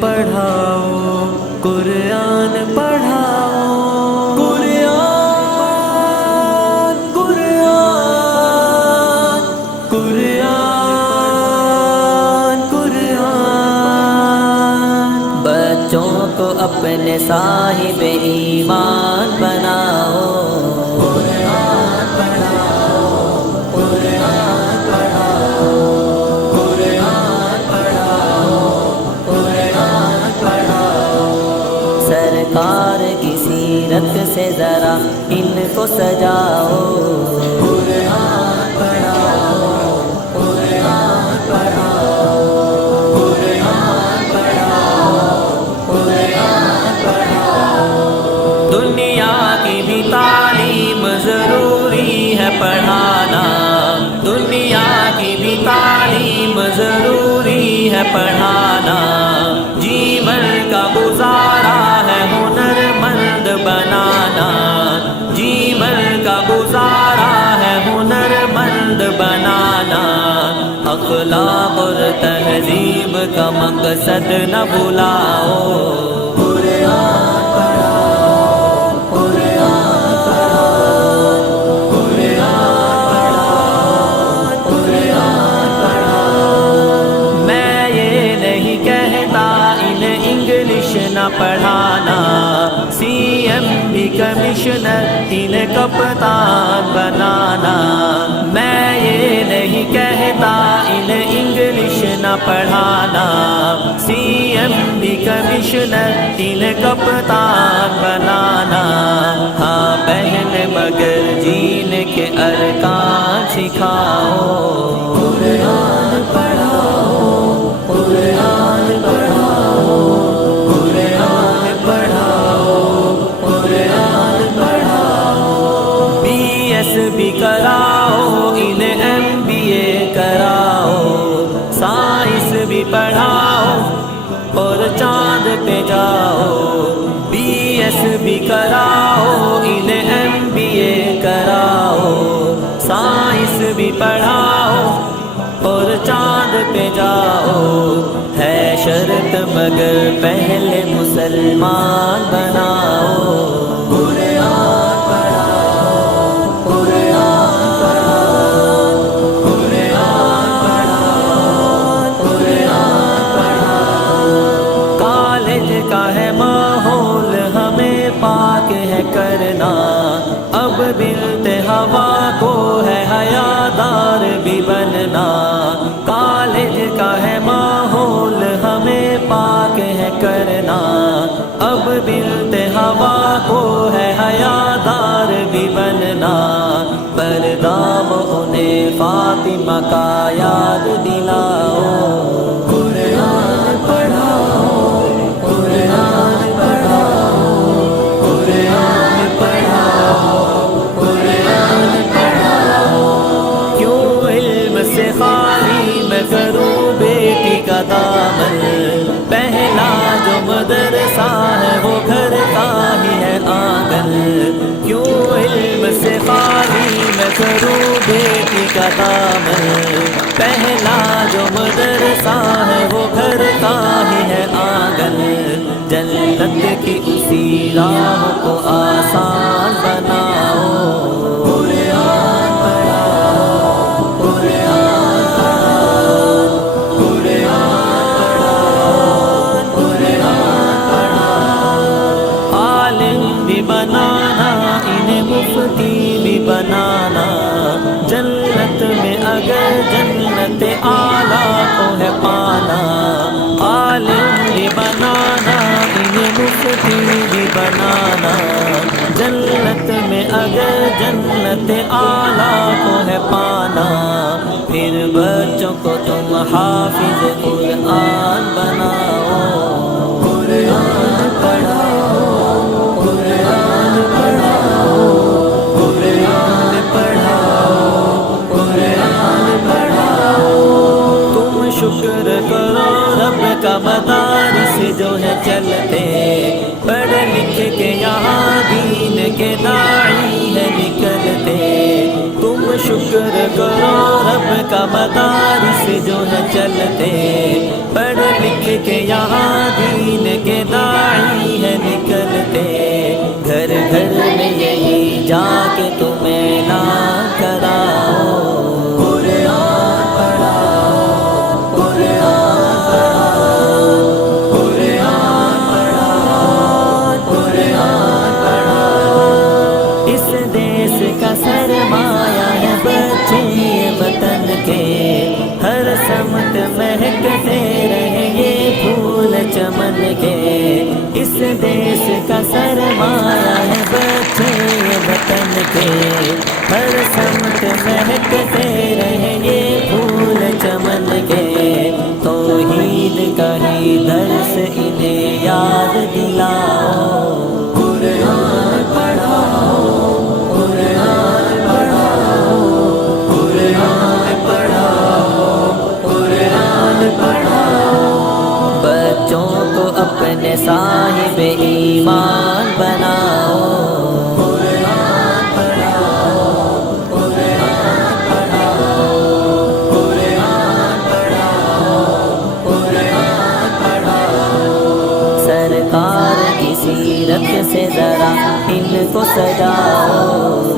پڑھاؤ، قرآن پڑھاؤ، قرآن قرآن قرآن قرآن۔ بچوں کو اپنے صاحب ایمان بناؤ، قرآن پڑھاؤ، قرآن پڑھاؤ، قرآن پڑھاؤ، قرآن پڑھاؤ۔ سرکار کی سیرت سے ذرا ان کو سجاؤ، قرآن پڑھاؤ، قرآن پڑھاؤ، قرآن پڑھاؤ، قرآن پڑھاؤ۔ دنیا کی بھی تعلیم ضروری ہے پڑھانا، دنیا کی بھی تعلیم ضروری ہے پڑھانا۔ جیون کا گزارا ہے ہنر مند بنانا، جیون کا گزارا ہے ہنر مند بنانا۔ اخلاق اور تہذیب کا مقصد نہ بھلاؤ، قرآن پڑھاؤ، قرآن پڑھاؤ، قرآن پڑھاؤ، قرآن پڑھاؤ۔ میں یہ نہیں کہتا انہیں انگلش نہ پڑھانا، سی ایم بھی کمشنر انہیں کپتان بنانا۔ میں یہ نہیں کہتا انہیں انگلش نہ پڑھانا، سی ایم بھی کمشنر انہیں کپتان بنانا۔ ہاں بہن مگر جین کے ارکان سکھاؤ، قرآن پڑھاؤ، قرآن پڑھاؤ، قرآن پڑھاؤ، قرآن پڑھاؤ۔ بی ایس بھی کراؤ، انہیں ایم بی اے کراؤ، سائنس بھی پڑھاؤ اور چاند پہ جاؤ۔ بی ایس بھی کراؤ، انہیں ایم بی اے کراؤ، سائنس بھی پڑھاؤ اور چاند پہ جاؤ۔ ہے شرط مگر پہلے مسلمان بناؤ، قرآن پڑھاؤ، قرآن پڑھاؤ، قرآن پڑھاؤ، قرآن پڑھاؤ۔ کالج کا ہے ماحول ہمیں پاک ہے کرنا، اب بنت ہوا کو ہے حیادار بھی بننا۔ کالج کا ہے ماحول ہمیں پاک ہے کرنا، اب بنت ہوا کو ہے حیادار بھی بننا۔ پردام انہیں فاطمہ کا یاد دلاؤ، قرآن پڑھاؤ، قرآن پڑھاؤ، قرآن پڑھاؤ، قرآن پڑھاؤ۔ کیوں علم سے خالی میں کروں بیٹی کا دامن، پہلا جو مدرسہ ہے وہ گھر کا ہی ہے آنگن۔ کیوں علم سے خالی میں کروں بیٹی کا دامن، پہلا جو مدرسہ ہے وہ گھر کا ہی ہے آنگن۔ جنت کی اسی راہ کو آسان بناؤ، قرآن پڑھاؤ، قرآن پڑھاؤ، قرآن پڑھاؤ، قرآن پڑھاؤ۔ عالم بھی بنانا، انہیں مفتی بھی بنانا، جنت میں اگر جنت اعلیٰ کو ہے پانا۔ عالم بھی بنانا، انہیں مفتی بھی بنانا، جنت میں اگر جنت اعلیٰ کو ہے پانا۔ پھر بچوں کو تم حافظ قرآن بناؤ، قرآن پڑھاؤ، قرآن پڑھاؤ، قرآن پڑھاؤ، قرآن پڑھاؤ۔ تم شکر کرو رب کا مدارس جو ہے چلتے، پڑھ لکھ کے یہاں دین کے داعی ہے نکلتے۔ تم شکر کرو رب کا مدارس جو ہے چلتے، پڑھ لکھ کے یہاں دین کے داعی ہے نکلتے، گھر گھر میں یہی جا کے تمہیں نہ کراؤ، قرآن پڑھاؤ، قرآن پڑھاؤ، قرآن پڑھاؤ، قرآن پڑھاؤ۔ اس دیس کا سرمایہ ہے بچے وطن کے، ہر سمت مہکتے رہے یہ پھول چمن کے، اس دیس کا سرمایہ ہے بچے وطن کے، ہر سمت مہکتے رہے یہ پھول چمن کے، توحید کا ہی درس انہیں یاد دلاؤ، قرآن پڑھاؤ، قرآن پڑھاؤ، قرآن پڑھاؤ، قرآن پڑھاؤ۔ بچوں کو اپنے صاحب ایمان بناؤ، قرآن پڑھاؤ، قرآن پڑھاؤ، قرآن پڑھاؤ، قرآن پڑھاؤ۔ سرکار کی سیرت سے ذرا ان کو سجاؤ،